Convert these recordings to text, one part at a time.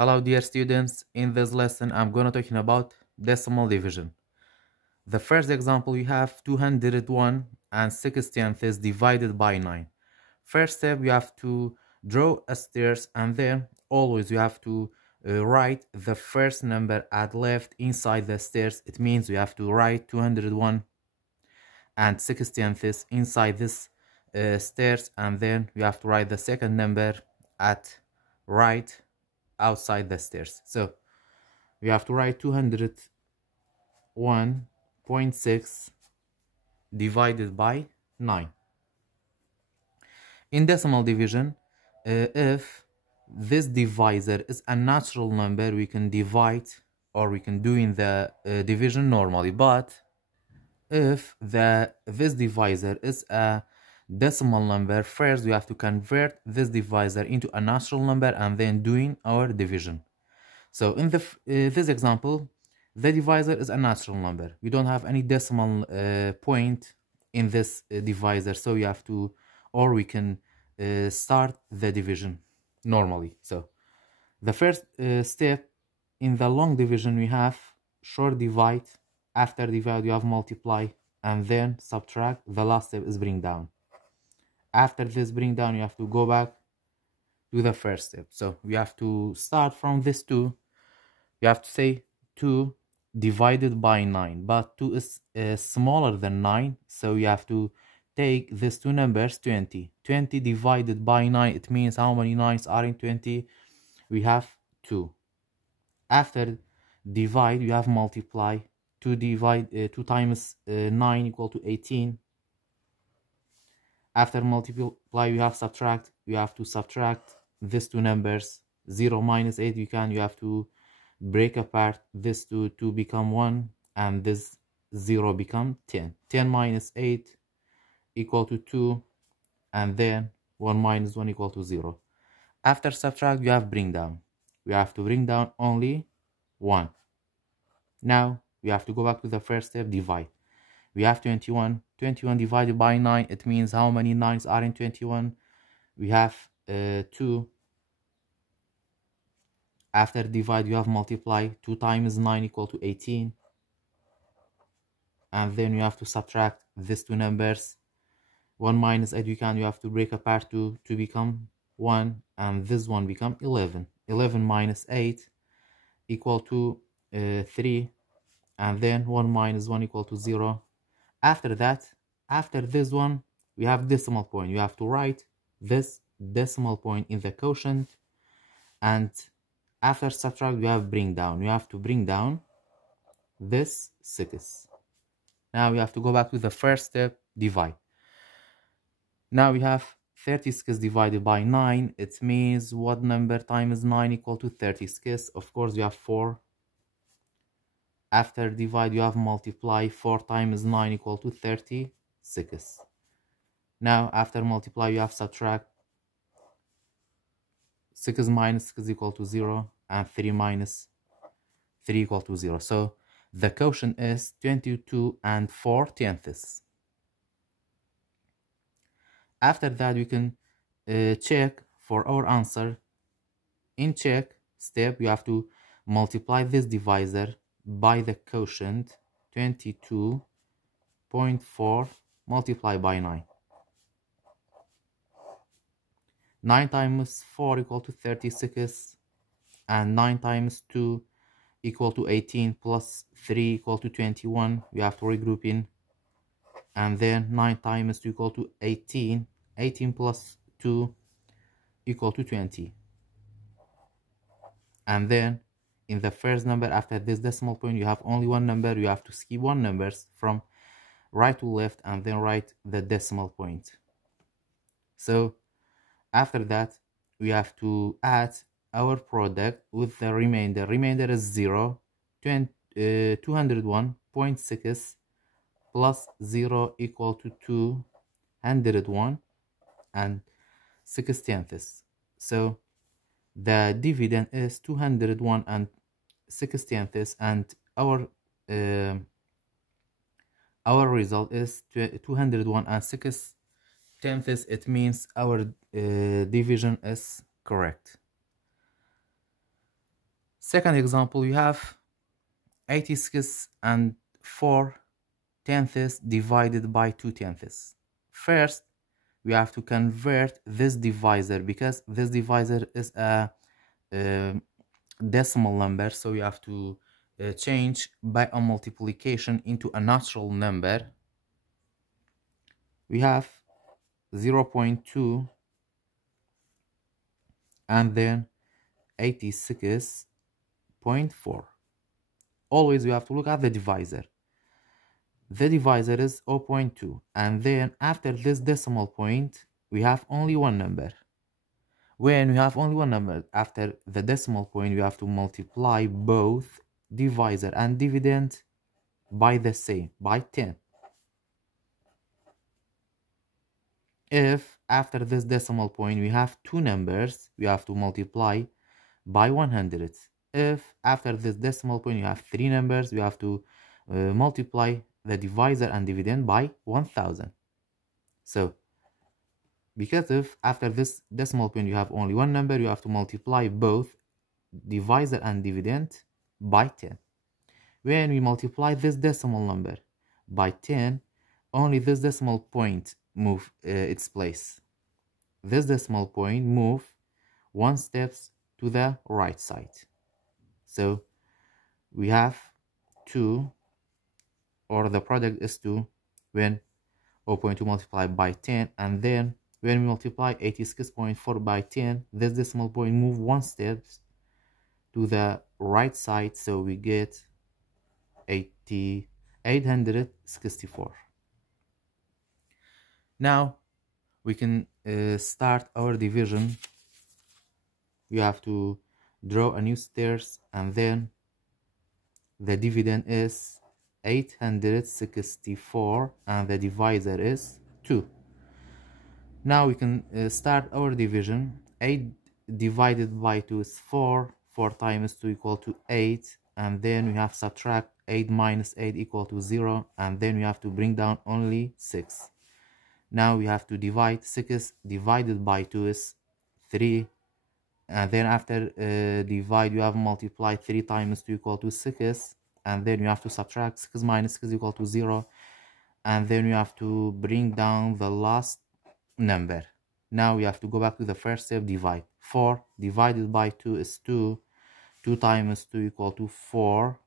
Hello dear students, in this lesson I'm gonna talking about decimal division. The first example we have 201 and 60th is divided by 9. First step you have to draw a stairs and then always you have to write the first number at left inside the stairs. It means you have to write 201 and 60th is inside this stairs, and then you have to write the second number at right outside the stairs. So we have to write 201.6 divided by 9. In decimal division, if this divisor is a natural number, we can divide or we can do in the division normally. But if this divisor is a decimal number, first we have to convert this divisor into a natural number and then doing our division. So in this example, the divisor is a natural number. We don't have any decimal point in this divisor, so you have to, or we can start the division normally. So the first step in the long division, we have short divide. After divide you have multiply and then subtract. The last step is bring down. After this bring down you have to go back to the first step. So we have to start from this 2. You have to say 2 divided by 9, but 2 is smaller than 9, so you have to take these two numbers. 20 divided by 9, it means how many 9s are in 20? We have 2. After divide you have multiply. 2 times 9 equal to 18. After multiply you have subtract. You have to subtract these two numbers. 0 minus 8, you have to break apart this to become 1, and this 0 become 10. 10 minus 8 equal to 2, and then 1 minus 1 equal to 0. After subtract you have bring down. We have to bring down only 1. Now we have to go back to the first step, divide. We have 21 divided by 9, it means how many 9s are in 21? We have 2. After divide you have multiply. 2 times 9 equal to 18, and then you have to subtract these two numbers. 1 minus 8, you have to break apart to become 1, and this one become 11. 11 minus 8 equal to 3, and then 1 minus 1 equal to 0. After that, after this one, we have decimal point. You have to write this decimal point in the quotient, and after subtract, we have bring down. You have to bring down this 6. Now we have to go back to the first step, divide. Now we have 36 divided by 9. It means what number times 9 equal to 36? Of course, you have 4. After divide, you have multiply. 4 times 9 equal to 36. Now after multiply, you have subtract. 6 minus 6 equal to 0, and 3 minus 3 equal to 0. So the quotient is 22 and 4/10. After that, we can check for our answer. In check step, you have to multiply this divisor by the quotient. 22.4 multiplied by 9. 9 times 4 equal to 36, and 9 times 2 equal to 18, plus 3 equal to 21. We have to regroup in, and then 9 times 2 equal to 18. 18 plus 2 equal to 20. And then in the first number, after this decimal point, you have only one number. You have to skip one numbers from right to left and then write the decimal point. So after that, we have to add our product with the remainder. Remainder is 0. 201.6 plus 0 equal to 201 and 6/10. So the dividend is 201 and 6/10, and our result is 201 and 6/10. It means our division is correct. Second example, you have 86 and 4/10 divided by 2/10. First, we have to convert this divisor because this divisor is a decimal number, so you have to change by a multiplication into a natural number. We have 0.2 and then 86.4. Always we have to look at the divisor. The divisor is 0.2, and then after this decimal point we have only one number. When we have only one number after the decimal point, we have to multiply both divisor and dividend by the same, by 10. If after this decimal point we have two numbers, we have to multiply by 100. If after this decimal point you have three numbers, we have to multiply the divisor and dividend by 1000. So because if after this decimal point you have only one number, you have to multiply both divisor and dividend by 10. When we multiply this decimal number by 10, only this decimal point move its place. This decimal point move one step to the right side. So we have 2, or the product is 2 when 0.2 multiplied by 10, and then when we multiply 86.4 by 10, this decimal point move one step to the right side, so we get 864. Now we can start our division. We have to draw a new stairs, and then the dividend is 864 and the divisor is 2. Now we can start our division. 8 divided by 2 is 4. 4 times 2 equal to 8, and then we have subtract 8 minus 8 equal to 0, and then we have to bring down only 6. Now we have to divide. 6 divided by 2 is 3, and then after divide you have multiply 3 times 2 equal to 6, and then you have to subtract 6 minus 6 equal to 0, and then you have to bring down the last number. Now we have to go back to the first step, divide. 4 divided by 2 is 2. 2 times 2 equal to 4,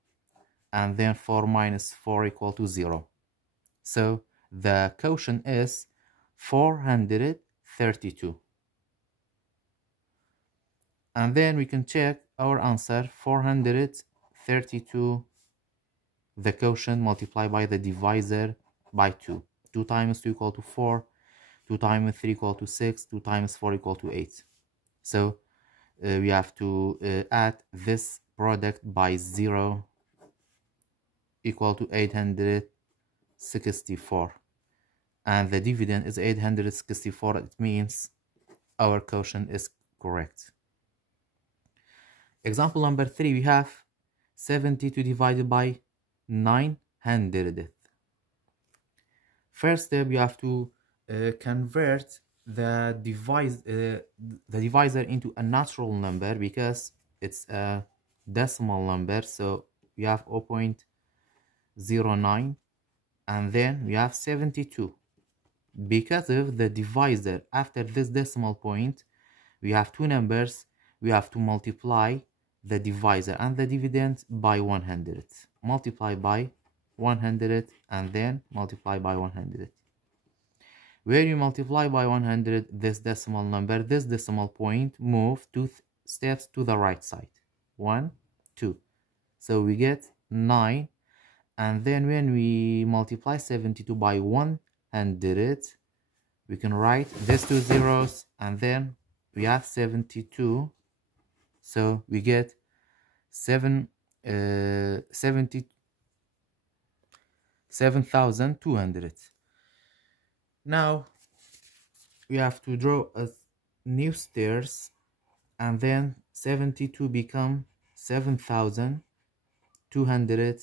and then 4 minus 4 equal to 0. So the quotient is 432. And then we can check our answer. 432, the quotient multiplied by the divisor by 2. 2 times 2 equal to 4. 2 times 3 equal to 6. 2 times 4 equal to 8. So we have to add this product by 0 equal to 864, and the dividend is 864. It means our quotient is correct. Example number 3, we have 72 divided by 900. First step, you have to convert the divisor into a natural number because it's a decimal number. So we have 0.09, and then we have 72. Because of the divisor after this decimal point, we have two numbers. We have to multiply the divisor and the dividend by 100. Multiply by 100 and then multiply by 100. Where you multiply by 100 this decimal number, this decimal point move 2 steps to the right side. 1, 2. So we get 9. And then when we multiply 72 by 100, we can write these two zeros, and then we have 72. So we get 7,200. Now we have to draw a new stairs, and then 72 become 7,200,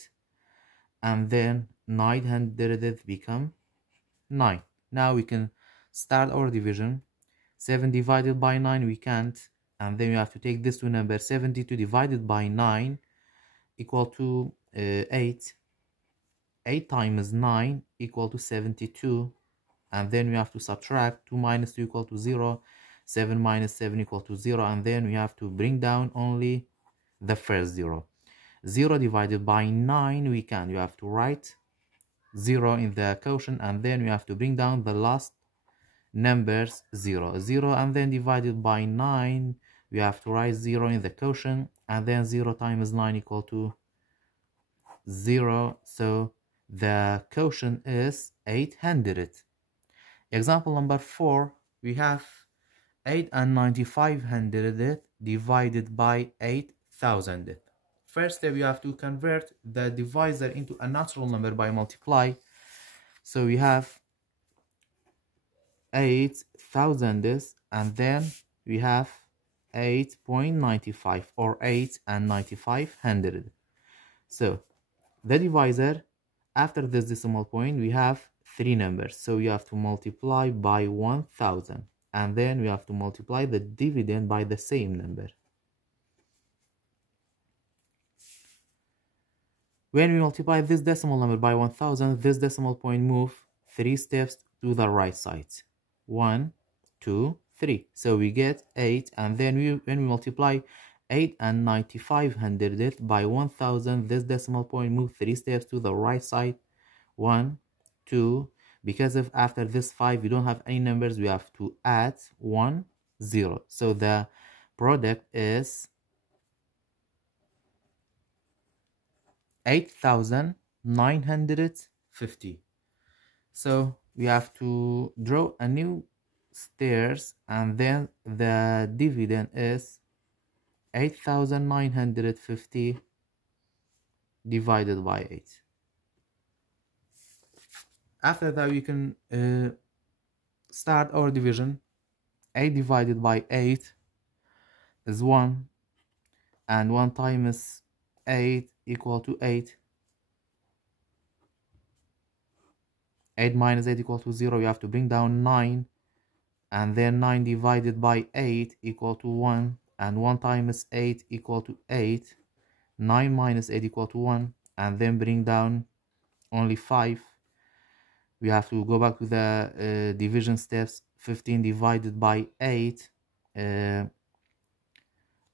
and then 900 become 9. Now we can start our division. 7 divided by 9 we can't, and then you have to take this two numbers 72 divided by 9 equal to 8. 8 times 9 equal to 72, and then we have to subtract 2 minus 2 equal to 0, 7 minus 7 equal to 0, and then we have to bring down only the first 0. 0 divided by 9 you have to write 0 in the quotient, and then we have to bring down the last numbers 0, 0, and then divided by 9 we have to write 0 in the quotient, and then 0 times 9 equal to 0, so the quotient is 800. Example number 4, we have 8 and 9500th divided by 8000th. First step, you have to convert the divisor into a natural number by multiply. So we have 8000th, and then we have 8.95, or 8 and 9500. So the divisor, after this decimal point, we have 3 numbers. So you have to multiply by 1000, and then we have to multiply the dividend by the same number. When we multiply this decimal number by 1000, this decimal point move 3 steps to the right side. 1, 2, 3. So we get 8, and then when we multiply 8 and 9500th by 1000, this decimal point move 3 steps to the right side. 1, 2. Because if after this 5 we don't have any numbers, we have to add 1, 0. So the product is 8950. So we have to draw a new stairs, and then the dividend is 8950 divided by 8. After that, we can start our division. 8 divided by 8 is 1, and 1 times 8 equal to 8. 8 minus 8 equal to 0. You have to bring down 9, and then 9 divided by 8 equal to 1, and 1 times 8 equal to 8. 9 minus 8 equal to 1, and then bring down only 5. We have to go back to the division steps. 15 divided by 8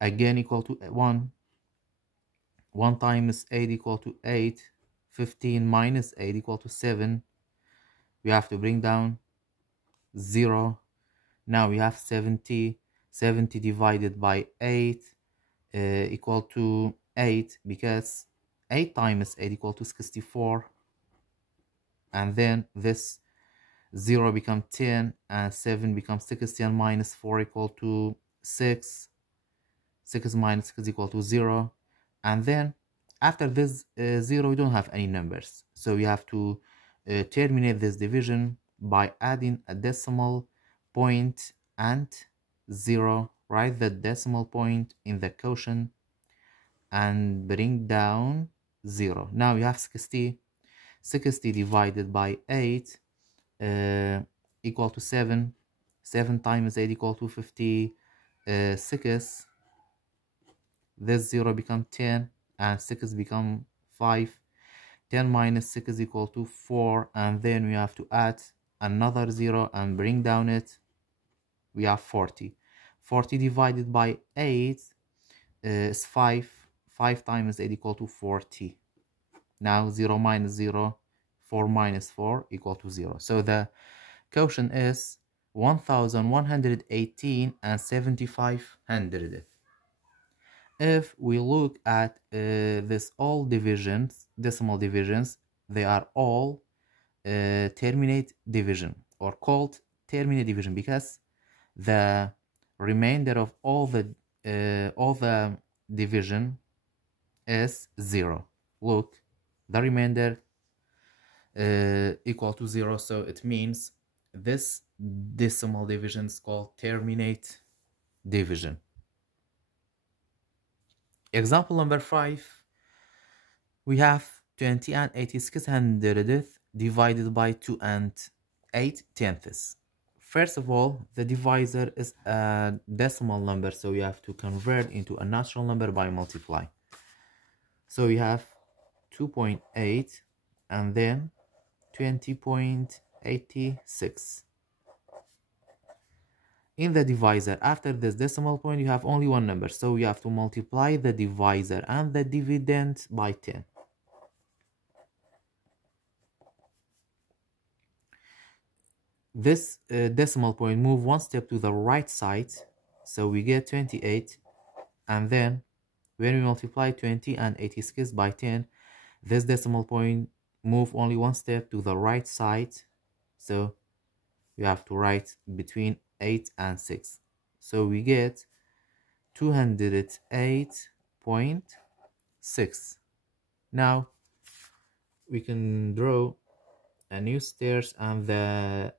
again equal to 1. 1 times 8 equal to 8. 15 minus 8 equal to 7. We have to bring down 0. Now we have 70. 70 divided by 8 equal to 8, because 8 times 8 equal to 64. And then this 0 becomes 10, and 7 becomes 60, and minus 4 equal to 6. 6 minus 6 equal to 0. And then after this 0, we don't have any numbers. So we have to terminate this division by adding a decimal point and 0. Write the decimal point in the quotient and bring down 0. Now we have 60. 60 divided by 8 equal to 7. 7 times 8 equal to 56. This 0 becomes 10, and 6 become 5. 10 minus 6 equal to 4, and then we have to add another 0 and bring down it. We have 40. 40 divided by 8 is 5. 5 times 8 equal to 40. Now 0 minus 0, 4 minus 4 equal to 0. So the quotient is 1118 and 7500th. If we look at this all divisions, decimal divisions, they are all terminate division, or called terminate division, because the remainder of all the division is 0. Look, the remainder equal to 0, so it means this decimal division is called terminate division. Example number 5, we have 20 and 8600th divided by 2 and 8 tenths. First of all, the divisor is a decimal number, so you have to convert into a natural number by multiply. So you have 2.8 and then 20.86. In the divisor, after this decimal point, you have only one number, so you have to multiply the divisor and the dividend by 10. This decimal point move one step to the right side, so we get 28, and then when we multiply 20 and 86 by 10, this decimal point move only one step to the right side, so we have to write between 8 and 6. So we get 208.6. Now we can draw a new stairs, and the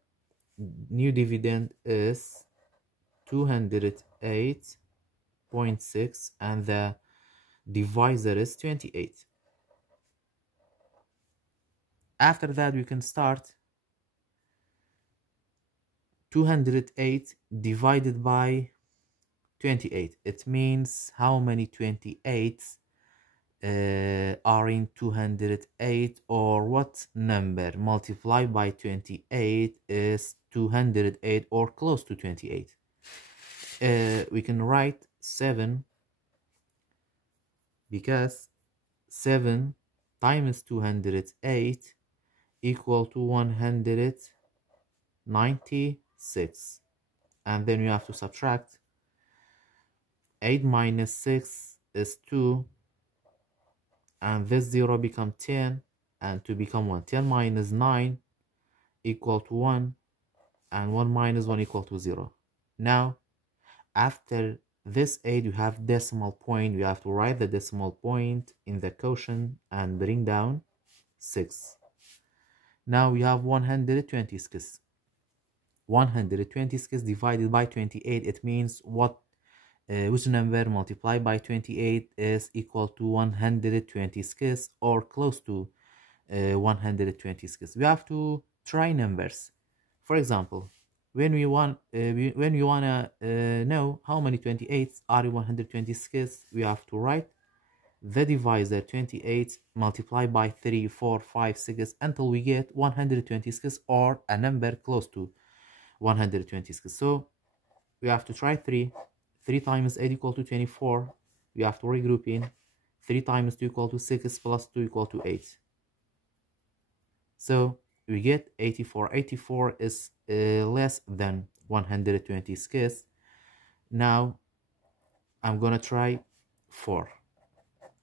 new dividend is 208.6 and the divisor is 28. After that, we can start 208 divided by 28. It means how many 28s are in 208, or what number multiplied by 28 is 208 or close to 28. We can write 7, because 7 times 208 equal to 196, and then we have to subtract 8 minus 6 is 2, and this 0 become 10 and 2 become 1. 10 minus 9 equal to 1, and 1 minus 1 equal to 0. Now after this 8, you have decimal point. We have to write the decimal point in the quotient and bring down 6. Now we have 126. 126 divided by 28. It means which number multiplied by 28 is equal to 126 or close to 126. We have to try numbers. For example, when we wanna know how many 28s are in 126, we have to write the divisor 28 multiplied by 3, 4, 5, 6 until we get 126 or a number close to 126. So we have to try 3. 3 times 8 equal to 24. We have to regroup in 3 times 2 equal to 6 plus 2 equal to 8. So we get 84. 84 is less than 126. Now I'm gonna try 4.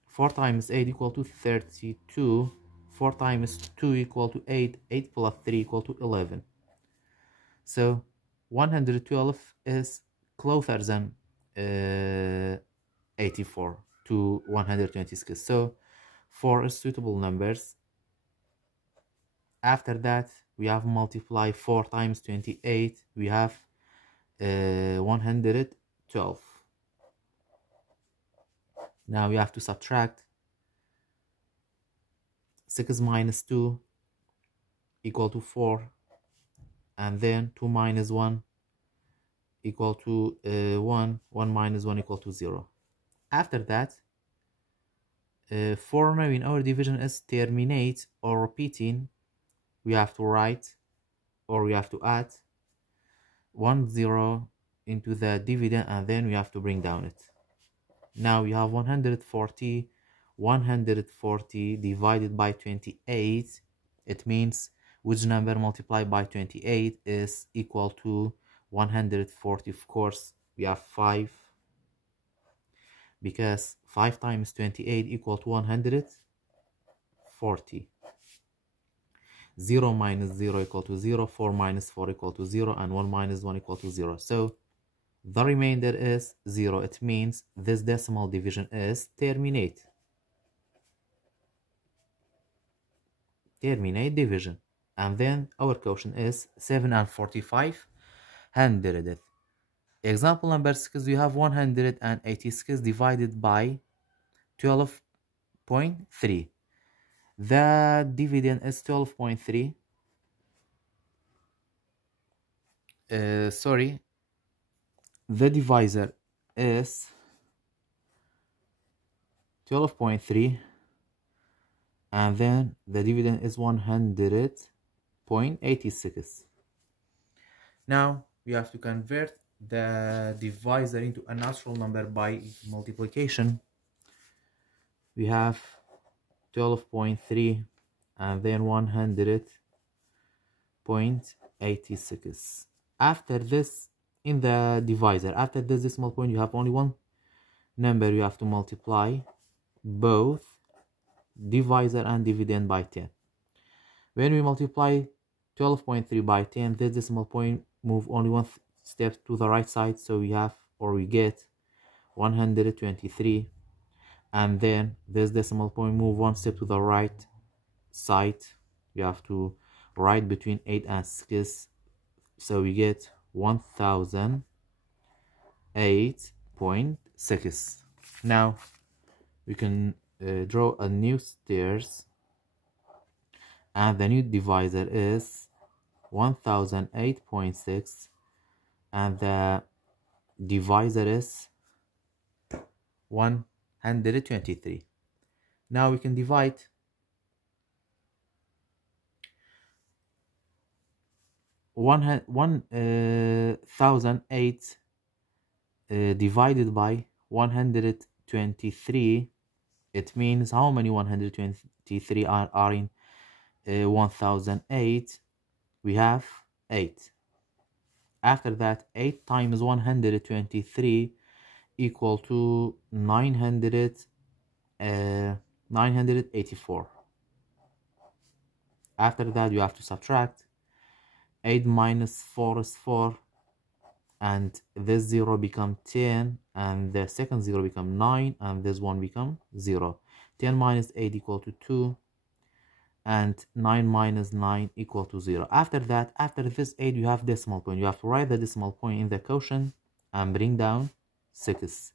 4 times 8 equal to 32. 4 times 2 equal to 8. 8 plus 3 equal to 11. So 112 is closer than 84 to 126. So 4 is suitable numbers. After that, we have multiply 4 times 28. We have 112. Now we have to subtract 6 minus 2 equal to 4, and then 2 minus 1 equal to 1. 1 minus 1 equal to 0. After that, for now in our division is terminate or repeating, we have to write, or we have to add 1 0 into the dividend, and then we have to bring down it. Now we have 140. 140 divided by 28. It means which number multiplied by 28 is equal to 140. Of course, we have 5, because 5 times 28 equal to 140. 0 minus 0 equal to 0. 4 minus 4 equal to 0, and 1 minus 1 equal to 0. So the remainder is 0. It means this decimal division is terminate. Terminate division. And then our quotient is 7 and 45 hundredth. Example number 6, we have 186 divided by 12.3. The dividend is 12.3. sorry, the divisor is 12.3, and then the dividend is 100.86. Now we have to convert the divisor into a natural number by multiplication. We have 12.3 and then 100.86. After this, in the divisor, after this decimal point, you have only one number. You have to multiply both divisor and dividend by 10. When we multiply 12.3 by 10, this decimal point move only one step to the right side, so we have, or we get 123, and then this decimal point move one step to the right side. We have to write between 8 and 6, so we get 1008.6. Now we can draw a new stairs, and the new divisor is 1008.6, and the divisor is 123. Now we can divide 1008 divided by 123. It means how many 123 are in 1008? We have 8. After that, 8 times 123 equal to 984. After that, you have to subtract. 8 minus 4 is 4, and this 0 become 10, and the second 0 become 9, and this one become 0. 10 minus 8 equal to 2, and 9 minus 9 equal to 0. After that, after this 8, you have decimal point. You have to write the decimal point in the quotient and bring down 6.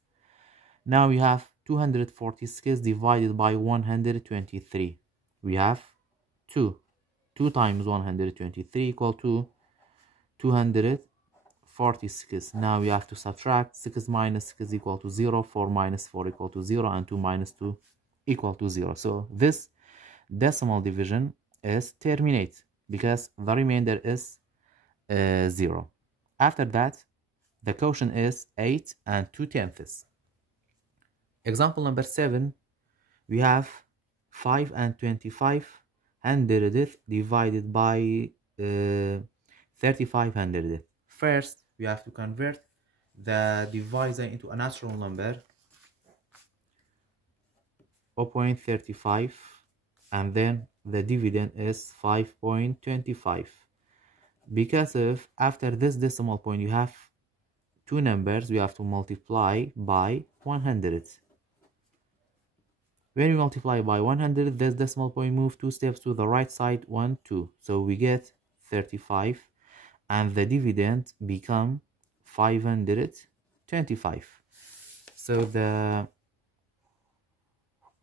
Now we have 246 divided by 123. We have 2. 2 times 123 equal to 246. Now we have to subtract. 6 minus 6 equal to 0, 4 minus 4 equal to 0, and 2 minus 2 equal to 0. So this decimal division is terminate because the remainder is 0. After that, the quotient is 8 and 2/10. Example number 7, we have 5 and 25 hundredth divided by 35 hundredth. First, we have to convert the divisor into a natural number, 0.35, and then the dividend is 5.25. Because of after this decimal point you have two numbers, we have to multiply by 100. When we multiply by 100, this decimal point move 2 steps to the right side, 1, 2. So we get 35, and the dividend become 525. So the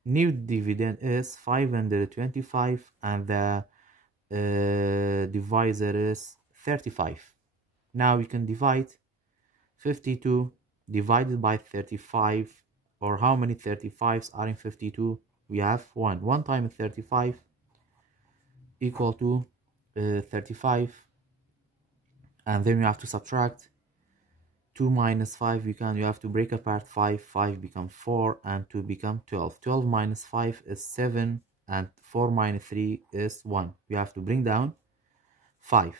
new dividend is 525, and the divisor is 35. Now we can divide 52 divided by 35, or how many 35s are in 52? We have 1. 1 times 35 equal to 35, and then we have to subtract. 2 minus 5, you have to break apart 5. 5 become 4, and 2 become 12. 12 minus 5 is 7, and 4 minus 3 is 1. We have to bring down 5.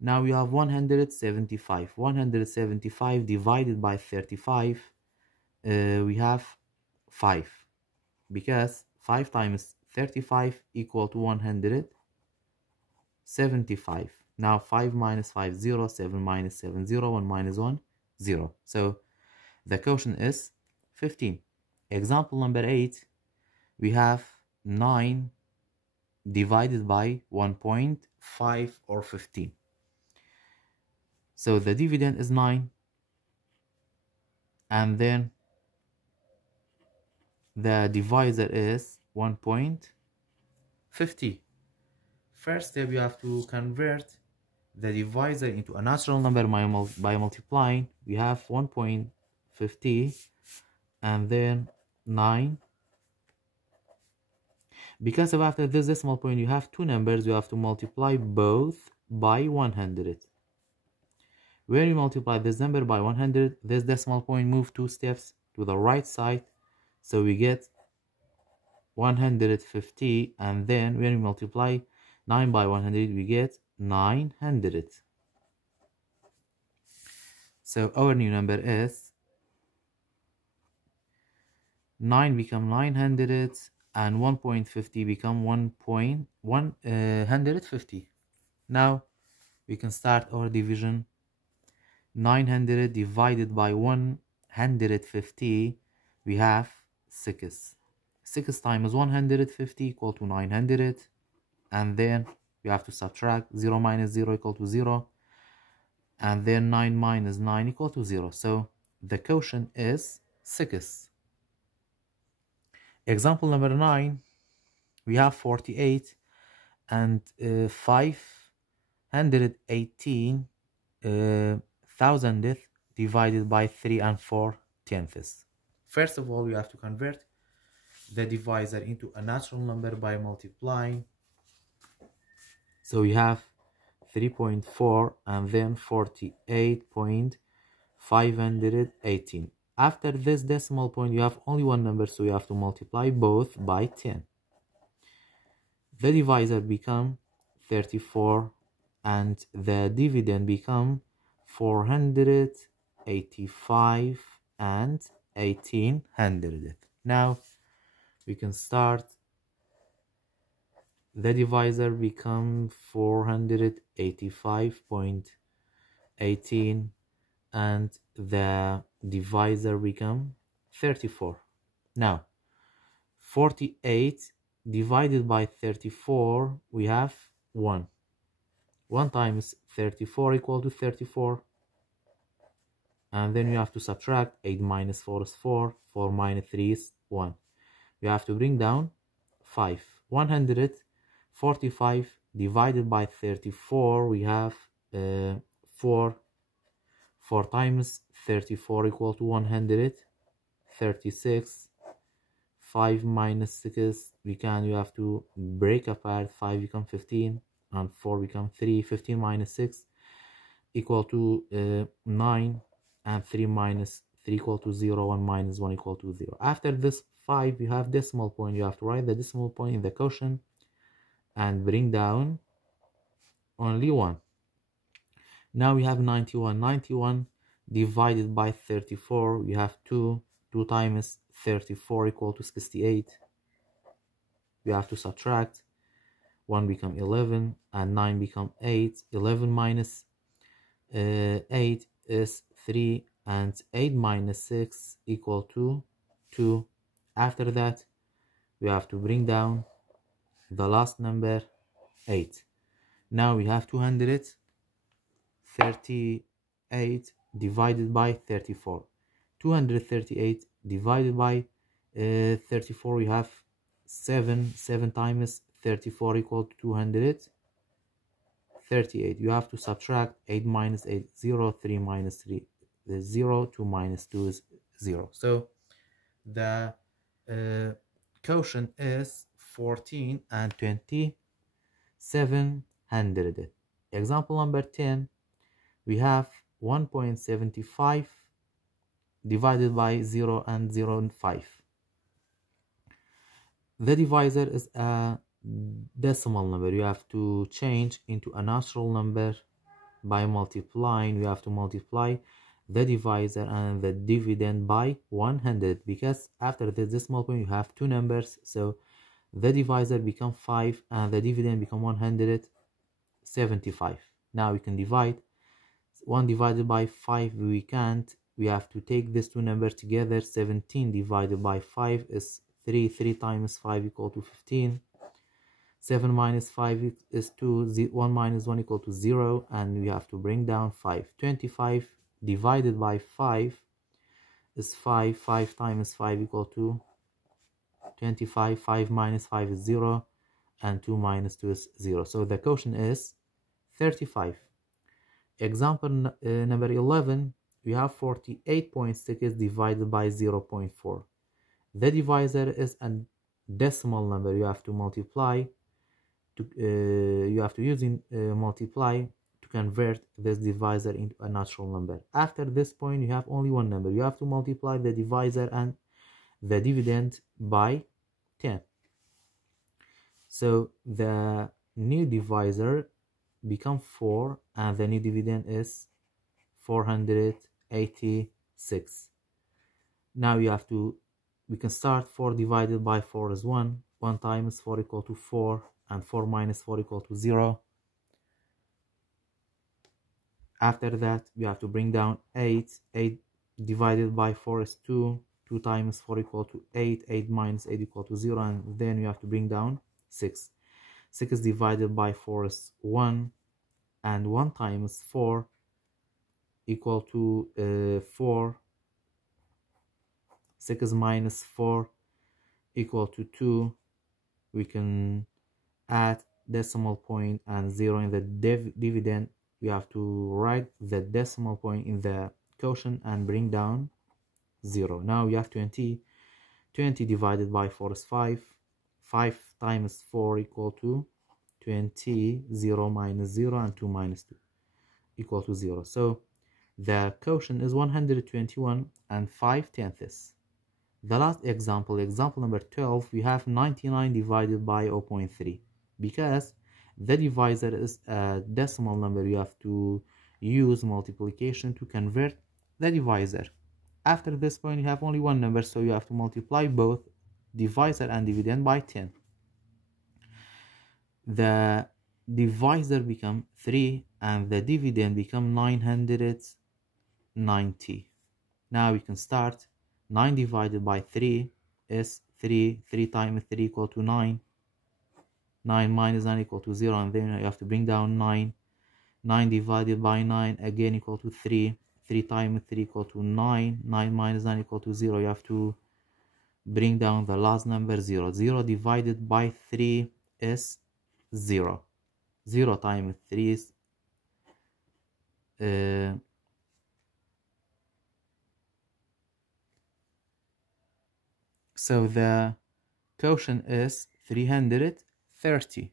Now we have 175. 175 divided by 35, we have 5, because 5 times 35 equal to 175. Now 5 minus 5, 0. 7 minus 7, 0. 1 minus 1, 0. So the quotient is 15. Example number 8, we have 9 divided by 1.5 or 15. So the dividend is 9, and then the divisor is 1.50. First step, you have to convert the divisor into a natural number by multiplying, we have 1.50 and then 9. Because of after this decimal point you have two numbers, you have to multiply both by 100. When you multiply this number by 100, this decimal point moves 2 steps to the right side, so we get 150, and then when we multiply 9 by 100 we get 900. So our new number is 9 become 900 and 1.50 become 1.150. Now we can start our division. 900 divided by 150, we have 6. 6 times 150 equal to 900, and then we have to subtract 0 minus 0 equal to 0, and then 9 minus 9 equal to 0. So the quotient is 6. Example number 9, we have 48 and 518 thousandth divided by 3 and 4 tenths. First of all, we have to convert the divisor into a natural number by multiplying. So we have 3.4 and then 48.518. After this decimal point, you have only one number, so you have to multiply both by 10. The divisor become 34 and the dividend become 485 and 1800. Now we can start. The divisor become 485.18 and the divisor become 34. Now 48 divided by 34, we have 1. 1 times 34 equal to 34, and then you have to subtract 8 minus 4 is 4, 4 minus 3 is 1. You have to bring down 5. 145 divided by 34, we have 4. 4 times 34 equal to 136. 5 minus 6, you have to break apart. 5 become 15 and 4 become 3. 15 minus 6 equal to 9, and 3 minus 3 equal to 0. 1 minus 1 equal to 0. After this 5, you have decimal point. You have to write the decimal point in the quotient and bring down only 1. Now we have 91. 91 divided by 34, we have 2. 2 times 34 equal to 68. We have to subtract. 1 become 11 and 9 become 8. 11 minus 8 is 3, and 8 minus 6 equal to 2. After that, we have to bring down the last number, 8. Now we have 238 divided by 34. 238 divided by 34, we have 7. 7 times 34 equal to 238. You have to subtract 8 minus 8, 0. 3 minus 3 is 0. 2 minus 2 is 0. So the quotient is 14 and 2700. Example number 10, we have 1.75 divided by 0 and 0 and 5. The divisor is a decimal number. You have to change into a natural number by multiplying. You have to multiply the divisor and the dividend by 100, because after the decimal point you have two numbers, so the divisor become 5 and the dividend become 175. Now we can divide. 1 divided by 5 we can't. We have to take these two numbers together. 17 divided by 5 is 3. 3 times 5 equal to 15. 7 minus 5 is 2. 1 minus 1 equal to 0, and we have to bring down 5. 25 divided by 5 is 5. 5 times 5 equal to 25. 5 minus 5 is 0, and 2 minus 2 is 0. So the quotient is 35. Example number 11, we have 48.6 divided by 0.4. The divisor is a decimal number. You have to multiply you have to use multiply to convert this divisor into a natural number. After this point, you have only one number. You have to multiply the divisor and the dividend by 10. So the new divisor become 4 and the new dividend is 486. Now we can start 4 divided by 4 is 1. 1 times 4 equal to 4 and 4 minus 4 equal to 0. After that, we have to bring down 8. 8 divided by 4 is 2. 2 times 4 equal to 8. 8 minus 8 equal to 0. And then we have to bring down 6. 6 divided by 4 is 1. And 1 times 4 equal to 4. 6 minus 4 equal to 2. We can add decimal point and 0 in the dividend. We have to write the decimal point in the quotient and bring down 0. Now we have 20. 20 divided by 4 is 5. 5 times 4 equal to 20. 0 minus 0 and 2 minus 2 equal to 0. So the quotient is 121 and 5/10. The last example, example number 12, we have 99 divided by 0.3. Because the divisor is a decimal number, you have to use multiplication to convert the divisor. After this point, you have only one number, so you have to multiply both divisor and dividend by 10. The divisor become 3 and the dividend become 990. Now we can start. 9 divided by 3 is 3. 3 times 3 equal to 9. 9 minus 9 equal to 0, and then you have to bring down 9. 9 divided by 9 again equal to 3. 3 times 3 equal to 9. 9 minus 9 equal to 0. You have to bring down the last number 0. 0 divided by 3 is 0. 0 times 3 is so the quotient is 330.